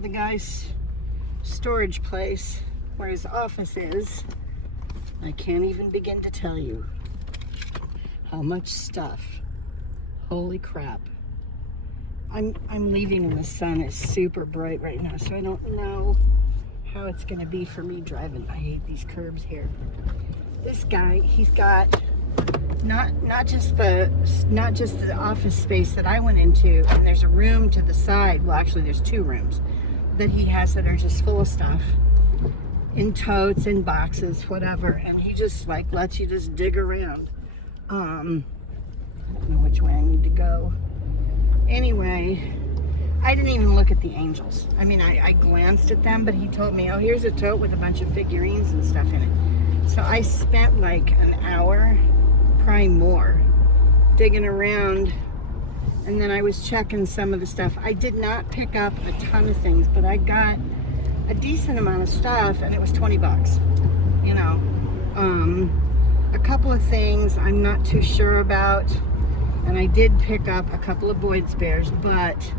the guy's storage place where his office is. I can't even begin to tell you how much stuff. Holy crap. I'm leaving and the sun is super bright right now, so I don't know how it's gonna be for me driving. I hate these curbs here. This guy, he's got not just the office space that I went into, and there's a room to the side. Well, actually there's two rooms that he has that are just full of stuff in totes, in boxes, whatever, and he just like lets you just dig around. I don't know which way I need to go. Anyway, I didn't even look at the angels. I mean, I glanced at them, but he told me, oh, here's a tote with a bunch of figurines and stuff in it. So I spent like an hour, probably more, digging around, and then I was checking some of the stuff. I did not pick up a ton of things, but I got a decent amount of stuff, and it was 20 bucks, you know. A couple of things I'm not too sure about, and I did pick up a couple of Boyd's Bears, but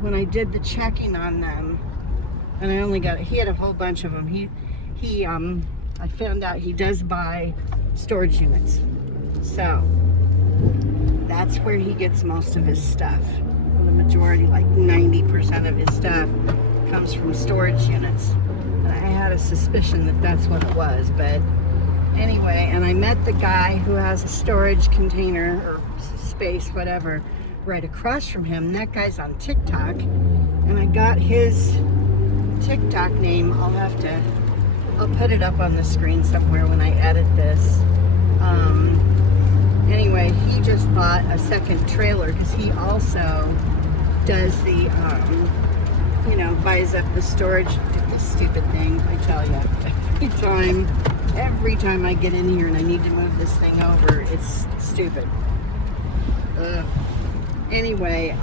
when I did the checking on them, and I only got, he had a whole bunch of them. I found out he does buy storage units, so that's where he gets most of his stuff. The majority, like 90% of his stuff, comes from storage units. And I had a suspicion that that's what it was, but anyway, and I met the guy who has a storage container or space, whatever, right across from him. That guy's on TikTok, and I got his TikTok name. I'll put it up on the screen somewhere when I edit this. Anyway, he just bought a second trailer because he also does the, you know, buys up the storage. This stupid thing, I tell you, every time I get in here and I need to move this thing over, it's stupid. Anyway,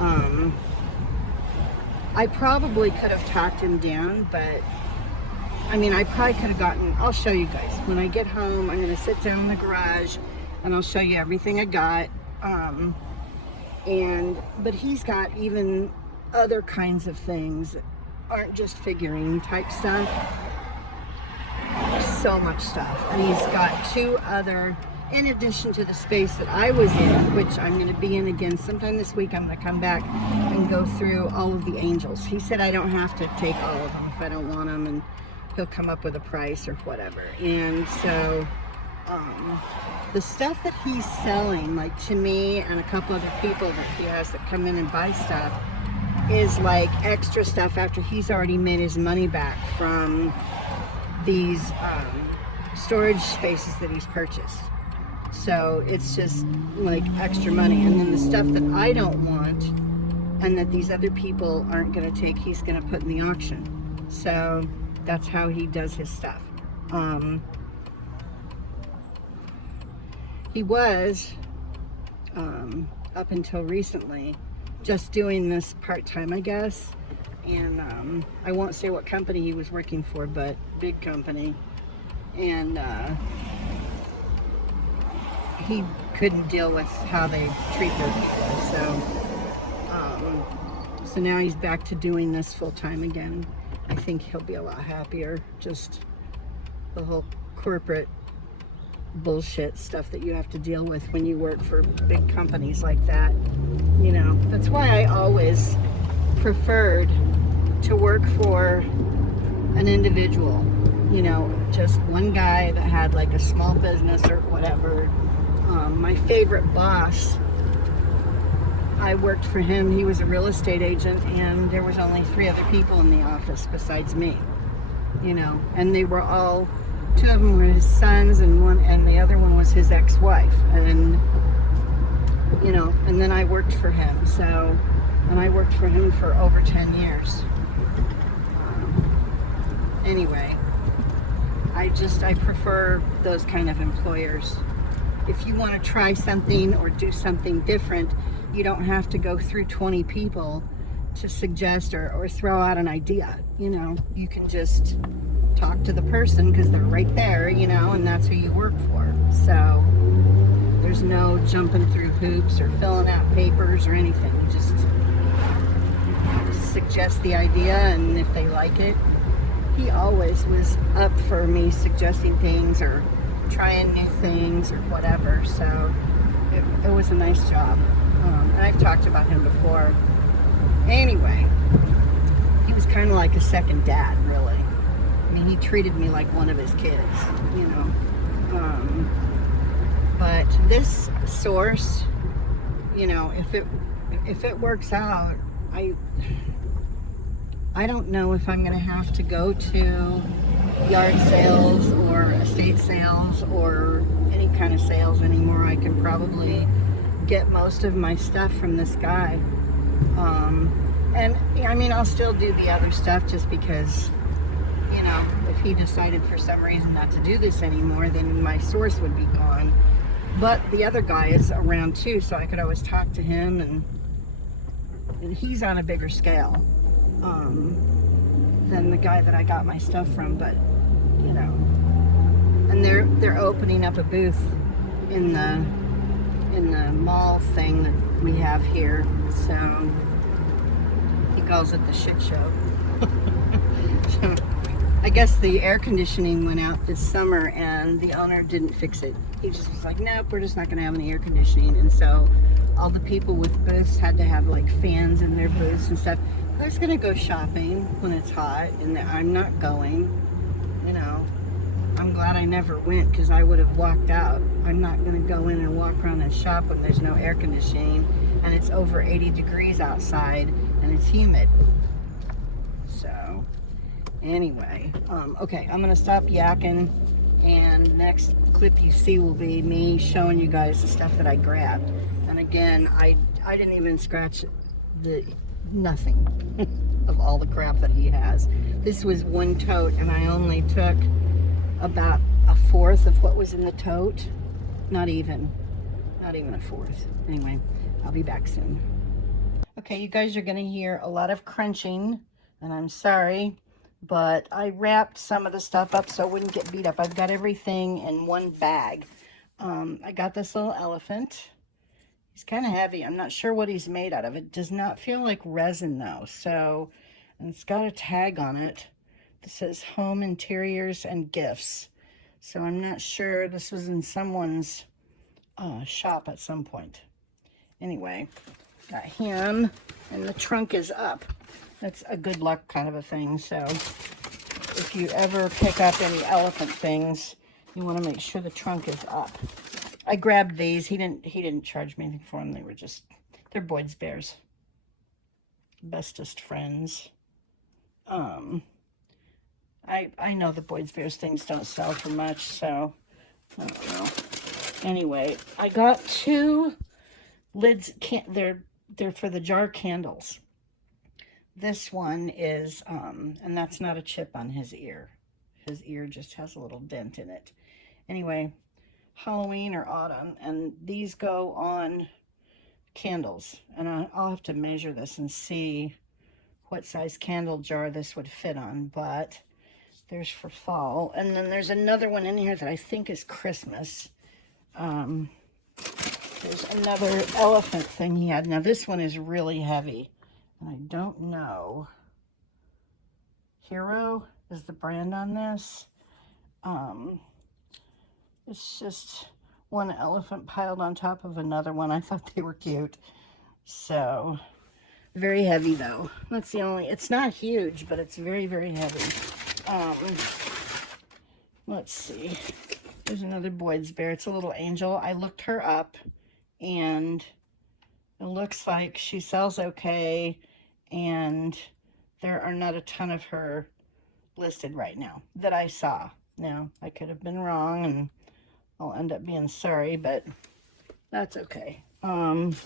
I probably could have talked him down, but I mean, I probably could have gotten, I'll show you guys. When I get home, I'm going to sit down in the garage and I'll show you everything I got. But he's got even other kinds of things that aren't just figurine type stuff. So much stuff. And he's got two other, in addition to the space that I was in, which I'm going to be in again sometime this week. I'm going to come back and go through all of the angels. He said I don't have to take all of them if I don't want them, and he'll come up with a price or whatever. And so the stuff that he's selling, like to me and a couple other people that he has that come in and buy stuff, is like extra stuff after he's already made his money back from these storage spaces that he's purchased. So it's just like extra money. And then the stuff that I don't want and that these other people aren't going to take, he's going to put in the auction. So that's how he does his stuff. He was, up until recently, just doing this part-time, I guess. And I won't say what company he was working for, but big company. And he couldn't deal with how they treat their people. So now he's back to doing this full-time again. I think he'll be a lot happier. Just the whole corporate bullshit stuff that you have to deal with when you work for big companies like that. You know, that's why I always preferred to work for an individual. You know, just one guy that had like a small business or whatever. My favorite boss, I worked for him. He was a real estate agent, and there was only 3 other people in the office besides me. You know, and they were all, 2 of them were his sons, and the other one was his ex-wife. And you know, and then I worked for him. So, and I worked for him for over 10 years. Anyway, I prefer those kind of employers. If you want to try something or do something different, you don't have to go through 20 people to suggest or throw out an idea. You know, you can just talk to the person because they're right there, you know, and that's who you work for. So there's no jumping through hoops or filling out papers or anything. Just suggest the idea, and if they like it, he always was up for me suggesting things or trying new things or whatever. So it was a nice job. And I've talked about him before. Anyway, he was kind of like a second dad, really. I mean, he treated me like one of his kids, you know. But this source, you know, if it works out, I don't know if I'm going to have to go to yard sales or estate sales or any kind of sales anymore. I can probably get most of my stuff from this guy. And I mean, I'll still do the other stuff just because, you know, if he decided for some reason not to do this anymore, then my source would be gone. But the other guy is around too, so I could always talk to him, and he's on a bigger scale than the guy that I got my stuff from. But you know, and they're opening up a booth in the mall thing that we have here. So he calls it the shit show. So I guess the air conditioning went out this summer and the owner didn't fix it. He just was like, nope, we're just not going to have any air conditioning. And so all the people with booths had to have like fans in their booths and stuff. Who's going to go shopping when it's hot? And I'm not going. You know, I'm glad I never went because I would have walked out. I'm not going to go in and walk around and shop when there's no air conditioning and it's over 80 degrees outside and it's humid. So anyway, okay, I'm gonna stop yakking, and next clip you see will be me showing you guys the stuff that I grabbed. And again, I didn't even scratch nothing of all the crap that he has. This was one tote, and I only took about a fourth of what was in the tote. Not even a fourth. Anyway, I'll be back soon. Okay, you guys are gonna hear a lot of crunching, and I'm sorry, but I wrapped some of the stuff up so it wouldn't get beat up. I've got everything in one bag. I got this little elephant. He's kind of heavy. I'm not sure what he's made out of. It does not feel like resin though. So, and it's got a tag on it that says Home Interiors and Gifts. So I'm not sure. This was in someone's shop at some point. Anyway, got him, and the trunk is up. That's a good luck kind of a thing. So if you ever pick up any elephant things, you want to make sure the trunk is up. I grabbed these. He didn't charge me anything for them. They're Boyd's Bears. Bestest friends. I know the Boyd's Bears things don't sell for much, so I don't know. Anyway, I got two lids. They're for the jar candles. This one is, and that's not a chip on his ear. His ear just has a little dent in it. Anyway, Halloween or autumn, and these go on candles. And I'll have to measure this and see what size candle jar this would fit on, but there's for fall. And then there's another one in here that I think is Christmas. There's another elephant thing he had. Now this one is really heavy. And I don't know. Hero is the brand on this. It's just one elephant piled on top of another one. I thought they were cute. So, very heavy though. That's the only, it's not huge, but it's very, very heavy. Let's see. There's another Boyd's Bear. It's a little angel. I looked her up and it looks like she sells okay, and there are not a ton of her listed right now that I saw. Now, I could have been wrong, and I'll end up being sorry, but that's okay. Let's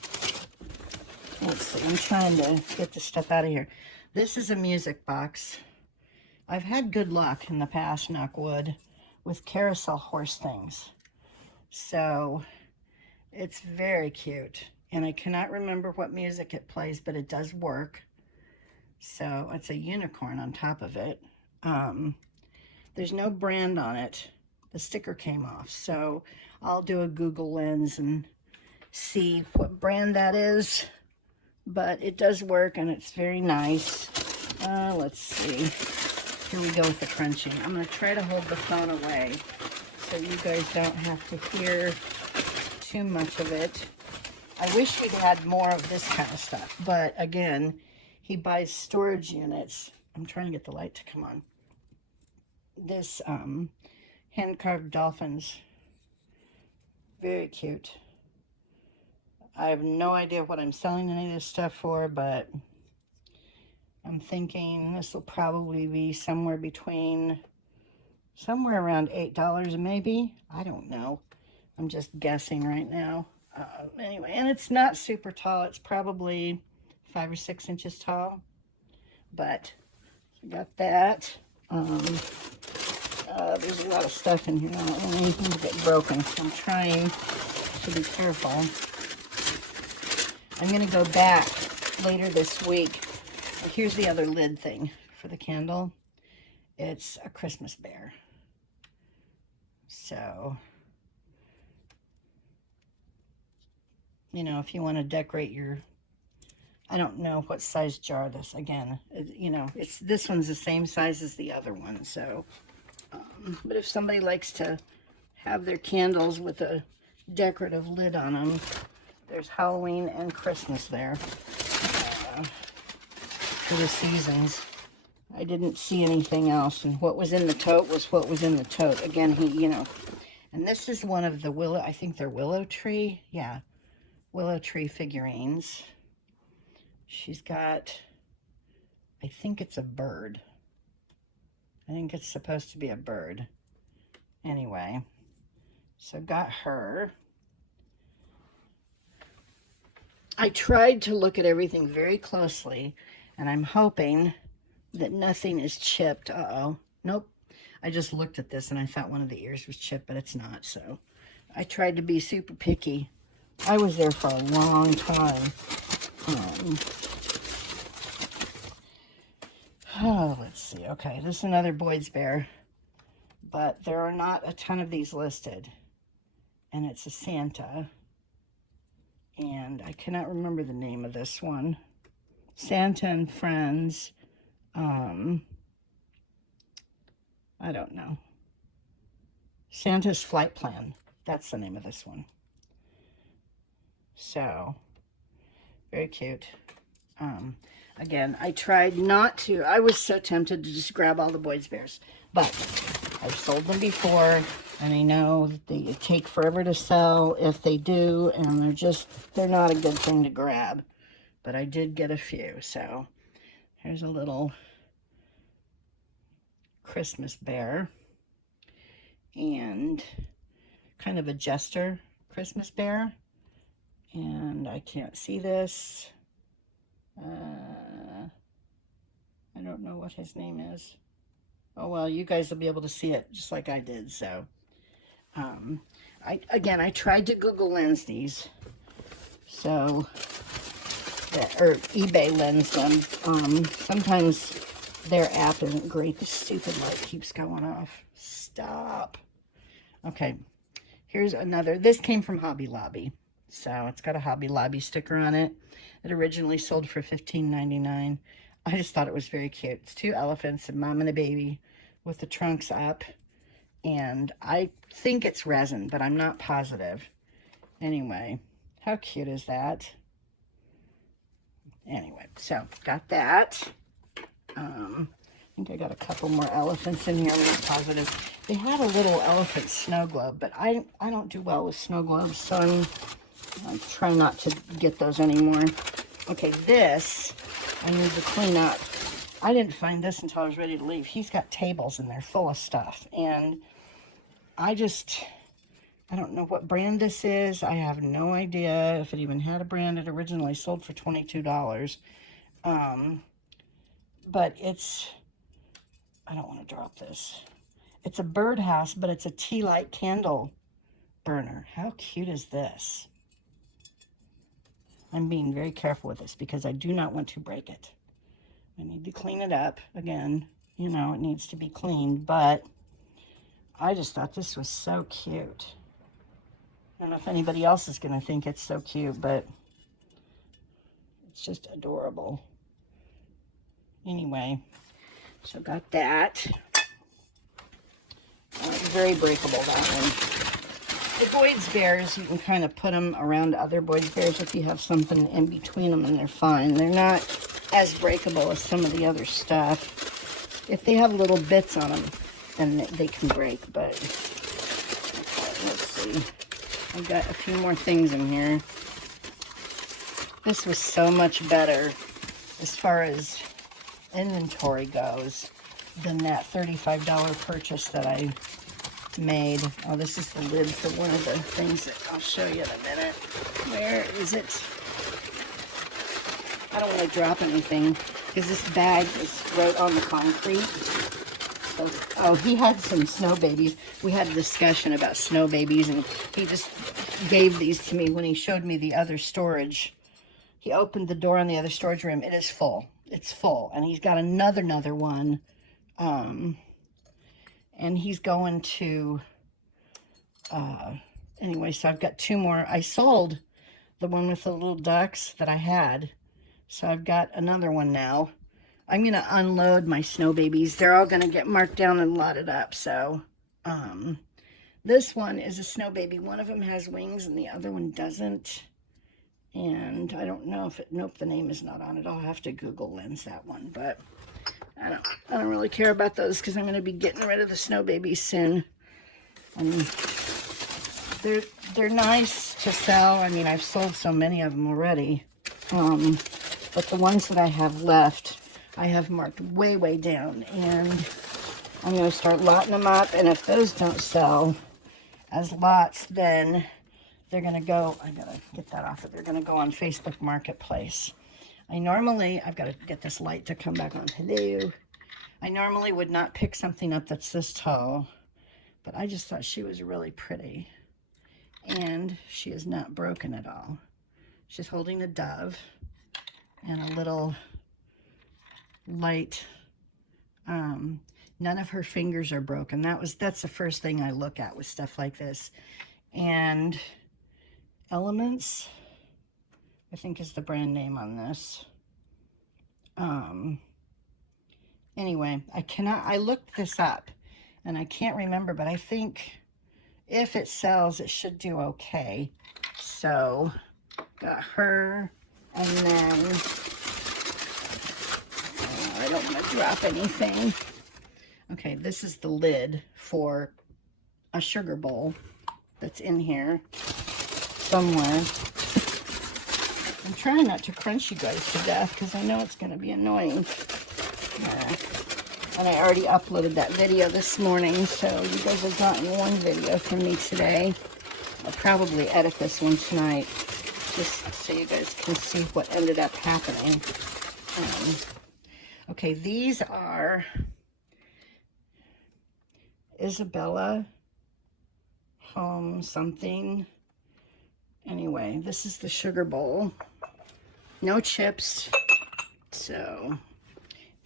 see. I'm trying to get this stuff out of here. This is a music box. I've had good luck in the past, knock wood, with carousel horse things. So, it's very cute. And I cannot remember what music it plays, but it does work. So it's a unicorn on top of it. There's no brand on it. The sticker came off. So I'll do a Google lens and see what brand that is. but it does work and it's very nice. Let's see. Here we go with the crunching. I'm going to try to hold the phone away so you guys don't have to hear too much of it. I wish he'd had more of this kind of stuff, but again, he buys storage units. I'm trying to get the light to come on. This hand-carved dolphins, very cute. I have no idea what I'm selling any of this stuff for, but I'm thinking this will probably be somewhere around $8 maybe. I don't know. I'm just guessing right now. Anyway, and it's not super tall. It's probably 5 or 6 inches tall. But I got that. There's a lot of stuff in here. I don't want anything to get broken, so I'm trying to be careful. I'm going to go back later this week. Here's the other lid thing for the candle. It's a Christmas bear. So, you know, if you want to decorate your, I don't know what size jar this, again, you know, this one's the same size as the other one. So, but if somebody likes to have their candles with a decorative lid on them, there's Halloween and Christmas there for the seasons. I didn't see anything else, and what was in the tote was what was in the tote. Again, you know, and this is one of the willow, I think they're willow tree, yeah, willow tree figurines. She's got, I think it's a bird. I think it's supposed to be a bird. Anyway, so got her. I tried to look at everything very closely, and I'm hoping that nothing is chipped. Uh-oh. Nope. I just looked at this, and I thought one of the ears was chipped, but it's not. So I tried to be super picky. I was there for a long time. Let's see. Okay, this is another Boyd's Bear, but there are not a ton of these listed, and it's a Santa. And I cannot remember the name of this one. Santa and Friends. I don't know. Santa's Flight Plan. That's the name of this one. So, very cute. Again, I tried not to. I was so tempted to just grab all the Boyd's Bears. But I've sold them before. And I know that they take forever to sell if they do, and they're not a good thing to grab. But I did get a few, so here's a little Christmas bear. And kind of a jester Christmas bear. And I can't see this. I don't know what his name is. Oh, well, you guys will be able to see it just like I did, so. I tried to Google Lens these, so, or eBay Lens them. Sometimes their app isn't great. The stupid light keeps going off. Stop. Okay, here's another. This came from Hobby Lobby, so it's got a Hobby Lobby sticker on it. It originally sold for $15.99. I just thought it was very cute. It's 2 elephants, a mom and a baby, with the trunks up. And I think it's resin, but I'm not positive. Anyway, how cute is that? Anyway, so got that. I think I got a couple more elephants in here. I'm not positive. They had a little elephant snow globe, but I don't do well with snow globes, so I'm trying not to get those anymore. Okay, this I need to clean up. I didn't find this until I was ready to leave. He's got tables in there full of stuff, and I don't know what brand this is. I have no idea if it even had a brand. It originally sold for $22. But I don't want to drop this. It's a birdhouse, but it's a tea light candle burner. How cute is this? I'm being very careful with this because I do not want to break it. I need to clean it up. Again, you know, it needs to be cleaned, but I just thought this was so cute. I don't know if anybody else is going to think it's so cute, but It's just adorable. Anyway, so got that. Very breakable, that one. The Boyd's Bears, you can kind of put them around other Boyd's Bears if you have something in between them, and they're fine. They're not as breakable as some of the other stuff. If they have little bits on them, then they can break, but okay, let's see. I've got a few more things in here. This was so much better as far as inventory goes than that $35 purchase that I made. Oh, this is the lid for one of the things that I'll show you in a minute. Where is it? I don't want to drop anything because this bag is right on the concrete. So, oh, he had some snow babies. We had a discussion about snow babies, and he just gave these to me when he showed me the other storage. He opened the door on the other storage room. It is full. It's full. And he's got another one. And he's going to, anyway, so I've got two more. I sold the one with the little ducks that I had. So I've got another one now. I'm going to unload my snow babies. They're all going to get marked down and lotted up. So, this one is a snow baby. One of them has wings and the other one doesn't. And I don't know if it, nope, the name is not on it. I'll have to Google Lens that one, but I don't really care about those because I'm going to be getting rid of the snow babies soon. They're nice to sell. I mean, I've sold so many of them already. But the ones that I have left, I have marked way, way down, and I'm going to start lotting them up. And if those don't sell as lots, then they're going to go, I got to get that off. They're going to go on Facebook Marketplace. I've got to get this light to come back on. Hello. I normally would not pick something up that's this tall, but I just thought she was really pretty. And she is not broken at all. She's holding a dove and a little light. None of her fingers are broken. That's the first thing I look at with stuff like this. And Elements, I think, is the brand name on this. Anyway, I looked this up and I can't remember, but I think if it sells, it should do okay. So got her, and then I don't want to drop anything. Okay, this is the lid for a sugar bowl that's in here somewhere. I'm trying not to crunch you guys to death because I know it's going to be annoying. And I already uploaded that video this morning, so you guys have gotten one video from me today. I'll probably edit this one tonight just so you guys can see what ended up happening. Okay, these are Isabella Home something. Anyway, this is the sugar bowl. No chips. So,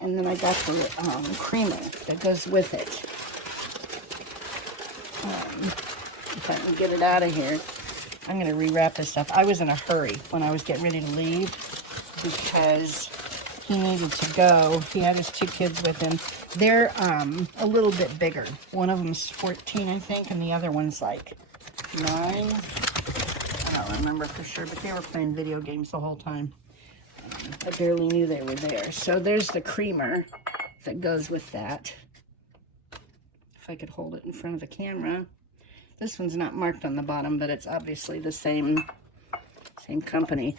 and then I got the creamer that goes with it. If I can get it out of here, I'm going to rewrap this stuff. I was in a hurry when I was getting ready to leave because he needed to go. He had his two kids with him. They're a little bit bigger. One of them's 14, I think, and the other one's like 9. I don't remember for sure, but they were playing video games the whole time. I barely knew they were there. So there's the creamer that goes with that. If I could hold it in front of the camera. This one's not marked on the bottom, but it's obviously the same company.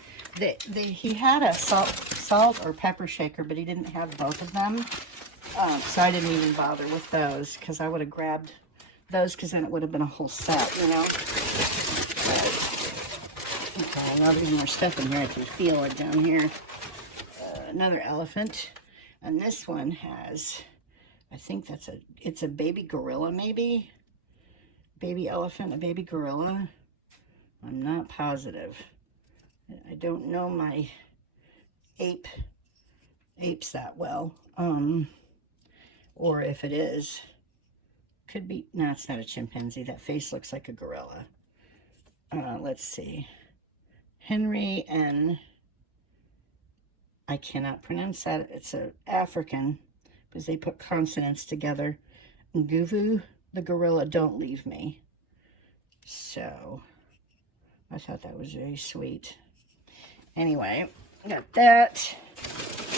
He had a salt or pepper shaker, but he didn't have both of them. So I didn't even bother with those because I would have grabbed those because then it would have been a whole set, you know. Okay, a lot of more stuff in here. I can feel it down here. Another elephant. And this one has, I think it's a baby gorilla maybe? Baby elephant, a baby gorilla. I'm not positive. I don't know my apes that well. Or if it is, could be, no, it's not a chimpanzee. That face looks like a gorilla. Let's see. Henry and I cannot pronounce that. It's a African, because they put consonants together. Nguvu the gorilla, don't leave me. So I thought that was very sweet. Anyway, got that.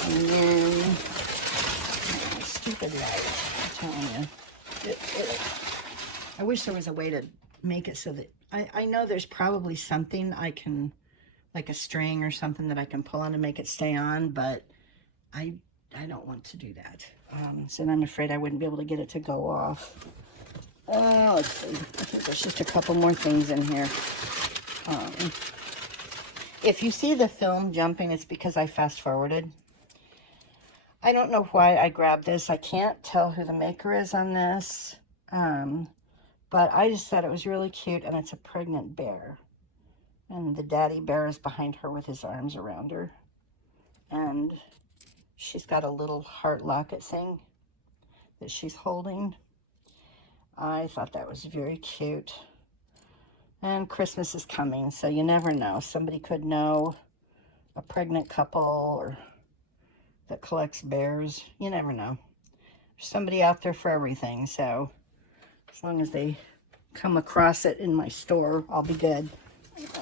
And then, oh, stupid light, I'm telling you. I wish there was a way to make it so that, I know there's probably something I can, like a string or something that I can pull on to make it stay on, but I don't want to do that. So I'm afraid I wouldn't be able to get it to go off. Let's see. I think there's just a couple more things in here. If you see the film jumping, it's because I fast forwarded. I don't know why I grabbed this. I can't tell who the maker is on this. But I just thought it was really cute, and it's a pregnant bear. And the daddy bear is behind her with his arms around her. And she's got a little heart locket thing that she's holding. I thought that was very cute. And Christmas is coming, so you never know. Somebody could know, a pregnant couple or that collects bears. You never know. There's somebody out there for everything, so as long as they come across it in my store, I'll be good.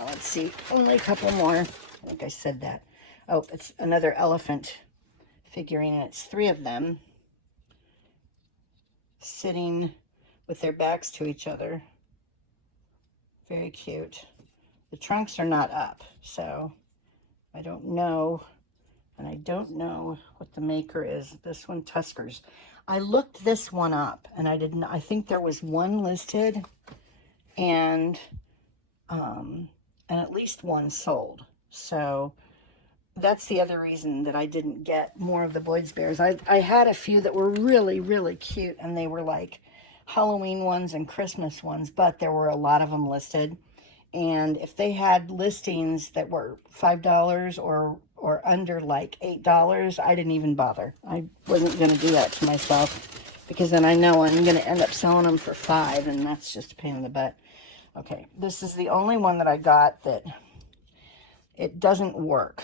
Let's see, only a couple more. I think I said that. Oh, it's another elephant figurine, and it's 3 of them sitting with their backs to each other. Very cute. The trunks are not up, so I don't know. And I don't know what the maker is. This one, Tuskers. I looked this one up, and I think there was one listed, and at least one sold. So that's the other reason that I didn't get more of the Boyd's Bears. I had a few that were really, really cute, and they were like Halloween ones and Christmas ones, but there were a lot of them listed. And if they had listings that were $5 or under like $8, I didn't even bother. I wasn't going to do that to myself, because then I know I'm going to end up selling them for $5, and that's just a pain in the butt. Okay, this is the only one that I got that it doesn't work,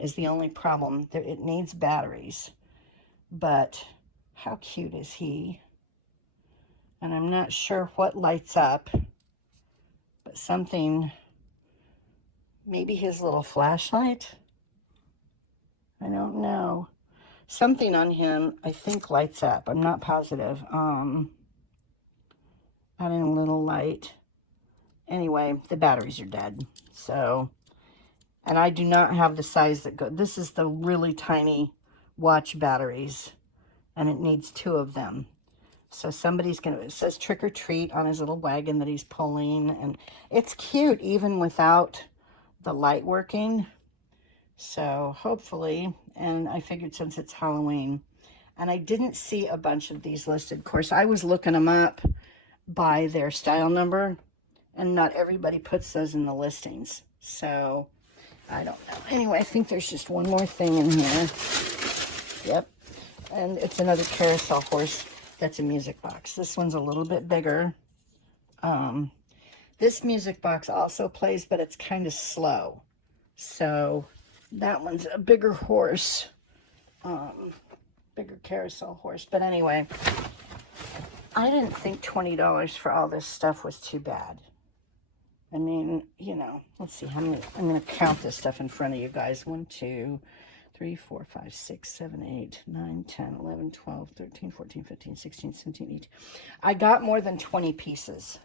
is the only problem. It needs batteries, but how cute is he? And I'm not sure what lights up, but something, maybe his little flashlight? I don't know. Something on him, I think, lights up. I'm not positive. Adding a little light. Anyway, the batteries are dead. So, and I do not have the size that go. This is the really tiny watch batteries, and it needs 2 of them. So somebody's gonna, it says trick or treat on his little wagon that he's pulling, and it's cute even without the light working. So hopefully, and I figured since it's Halloween, and I didn't see a bunch of these listed. Of course, I was looking them up by their style number, and not everybody puts those in the listings. So I don't know. Anyway, I think there's just one more thing in here. Yep. And it's another carousel horse. That's a music box. This one's a little bit bigger. This music box also plays, but it's kind of slow. So that one's a bigger horse. Bigger carousel horse. But anyway, I didn't think $20 for all this stuff was too bad. I mean, you know, let's see how many. I'm going to count this stuff in front of you guys. 1, 2, 3, 4, 5, 6, 7, 8, 9, 10, 11, 12, 13, 14, 15, 16, 17, 18. I got more than 20 pieces.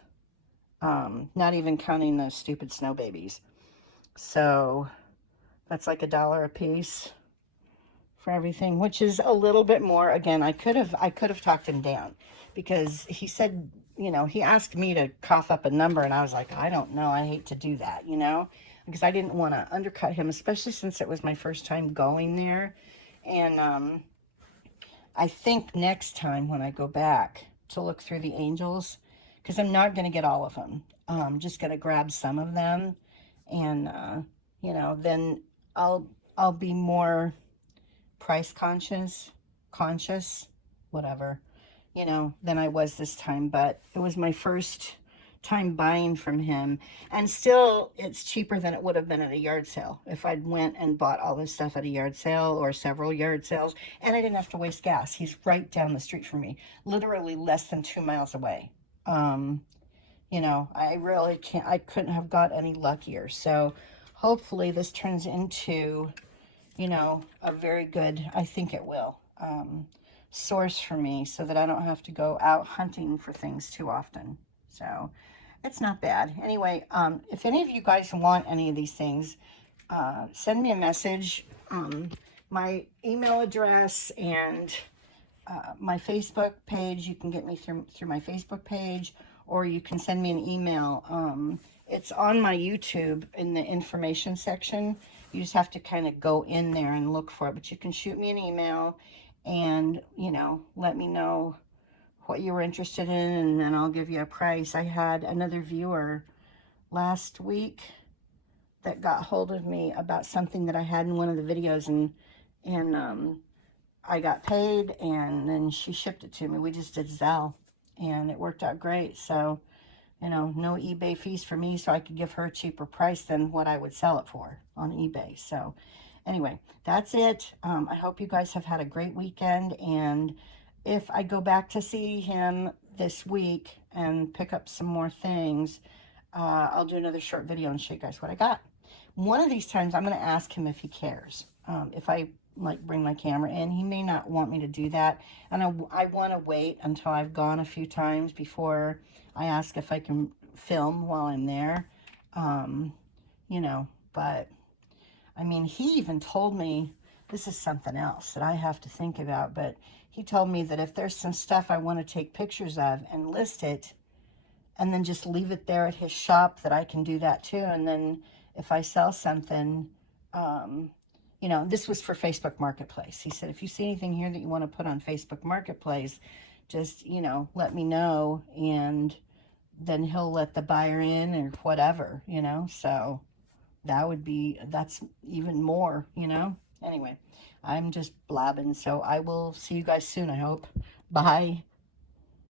Not even counting those stupid snow babies. So that's like $1 a piece for everything, which is a little bit more. Again, I could have talked him down, because he said, you know, he asked me to cough up a number, and I was like, I don't know. I hate to do that, you know, because I didn't want to undercut him, especially since it was my first time going there. And I think next time when I go back to look through the angels, because I'm not going to get all of them, I'm just going to grab some of them, and you know, then I'll be more price conscious, whatever, you know, than I was this time. But it was my first time buying from him, and still it's cheaper than it would have been at a yard sale if I'd went and bought all this stuff at a yard sale or several yard sales, and I didn't have to waste gas. He's right down the street from me, literally less than 2 miles away. You know, I really can't, I couldn't have got any luckier. So hopefully this turns into, you know, a very good, I think it will, source for me, so that I don't have to go out hunting for things too often. So it's not bad. Anyway, if any of you guys want any of these things, send me a message. My email address and my Facebook page, you can get me through my Facebook page, or you can send me an email. It's on my YouTube in the information section. You just have to kind of go in there and look for it, but you can shoot me an email and, you know, let me know what you were interested in, and then I'll give you a price. I had another viewer last week that got hold of me about something that I had in one of the videos, and I got paid, and then she shipped it to me. We just did Zelle, and it worked out great. So, you know, no eBay fees for me, so I could give her a cheaper price than what I would sell it for on eBay. So anyway, that's it. I hope you guys have had a great weekend, and if I go back to see him this week and pick up some more things, I'll do another short video and show you guys what I got. One of these times I'm going to ask him if he cares. If I like bring my camera in, he may not want me to do that, and I want to wait until I've gone a few times before I ask if I can film while I'm there. You know, but I mean, he even told me, this is something else that I have to think about, but he told me that if there's some stuff I want to take pictures of and list it, and then just leave it there at his shop, that I can do that too. And then if I sell something, you know, this was for Facebook Marketplace. He said, if you see anything here that you want to put on Facebook Marketplace, just, you know, let me know, and then he'll let the buyer in or whatever, you know. So that's even more, you know. Anyway, I'm just blabbing, so I will see you guys soon, I hope. Bye.